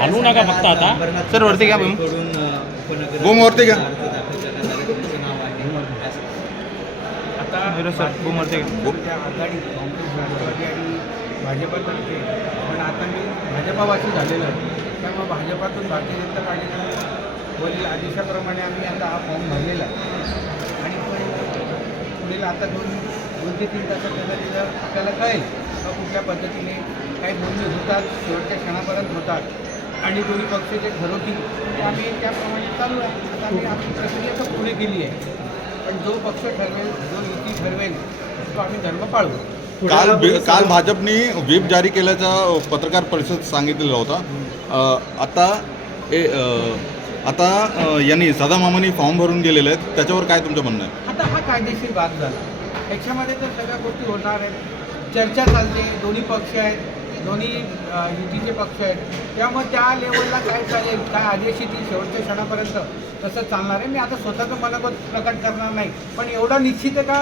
हलू नका फक्त आता. सर वरती घ्या बूम वरती घ्या. आता सर बूम वरती घ्या. आघाडी काँग्रेस राष्ट्रवादी आणि भाजपतर्फे पण आता मी भाजपावासी झालेलो आहे. त्यामुळे भाजपातून भारतीय जनता पार्टीच्या वरील आदेशाप्रमाणे आम्ही आता हा फॉर्म भरलेला आहे आणि पुढील आता दोन ते तीन तासात त्याला आपल्याला कळेल का कुठल्या पद्धतीने काही बोलणी होतात, शेवटच्या क्षणापर्यंत होतात आणि दोन्ही पक्ष जे ठरवतील ते आम्ही त्याप्रमाणे चालू आहे. आता आम्ही आपली प्रक्रिया तर पुढे केली आहे, पण जो पक्ष ठरवेल, जो युती ठरवेल तो आम्ही धर्म पाळू. काल भाजपने व्हीप जारी केल्याचा पत्रकार परिषद सांगितलेला होता. आता यांनी सदा मामानी फॉर्म भरून गेलेले आहेत, त्याच्यावर काय तुमचं म्हणणं आहे? आता हा कायदेशीर भाग झाला. याच्यामध्ये तर सगळ्या गोष्टी होणार आहेत. चर्चा चालते, दोन्ही पक्ष आहेत, दोन्ही युतीचे पक्ष आहेत. त्यामुळे त्या लेवलला काय चालेल, काय आदेश येतील शेवटच्या क्षणापर्यंत तसं चालणार आहे. मी आता स्वतःचं मनोगत प्रकट करणार नाही, पण एवढं निश्चित आहे का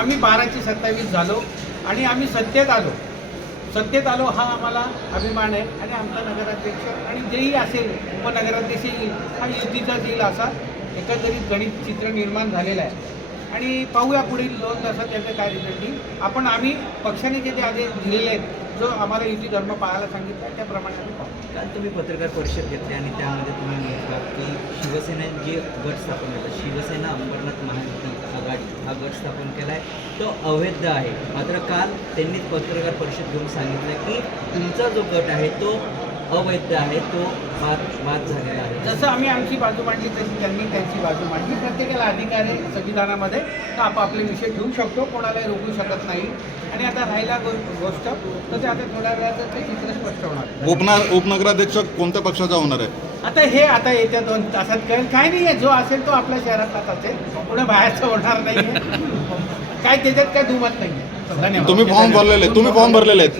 आम्ही 12ची 27 झालो आणि आम्ही सत्तेत आलो हा आम्हाला अभिमान आहे. आणि आमचा नगराध्यक्ष आणि जेही असेल उपनगराध्यक्ष येईल हा युतीचाच येईल असा एकंदरीत गणित चित्र निर्माण झालेलं आहे. आणि पाहूया पुढील 2 तासात त्याचं काय रिझल्ट येईल. आम्ही पक्षाने जे आदेश दिलेले आहेत, जो आम्हाला युती धर्म पाळायला सांगितलं त्याप्रमाणे आम्ही पाहू. काल तुम्ही पत्रकार परिषद घेतली आणि त्यामध्ये तुम्ही म्हटलं की शिवसेनेने जे गट स्थापन केलं, शिवसेना अंबरनाथ महायुती आघाडी हा गट स्थापन केला आहे तो अवैध आहे. मात्र काल त्यांनी पत्रकार परिषद घेऊन सांगितलं की तुमचा जो गट आहे तो अवैध आहे, तो बाद झालेला आहे. जसं आम्ही आमची बाजू मांडली तशी त्यांनी त्यांची बाजू मांडली. प्रत्येकाला अधिकार आहे संविधानामध्ये तर आपापले विषय घेऊ शकतो, कोणालाही रोखू शकत नाही. आणि आता राहिला गोष्ट तर ते आता थोड्या वेळात ते चित्र स्पष्ट होणार. उपनगराध्यक्ष कोणत्या पक्षाचा होणार आहे? आता येत्या 2 तासात कळेल. काय नाही आहे, जो असेल तो आपल्या शहरातलाच असेल, पुढे बाहेरचं होणार नाही आहे. काय त्याच्यात काय दुमत नाही आहे. धन्यवाद. तुम्ही फॉर्म भरलेले आहेत.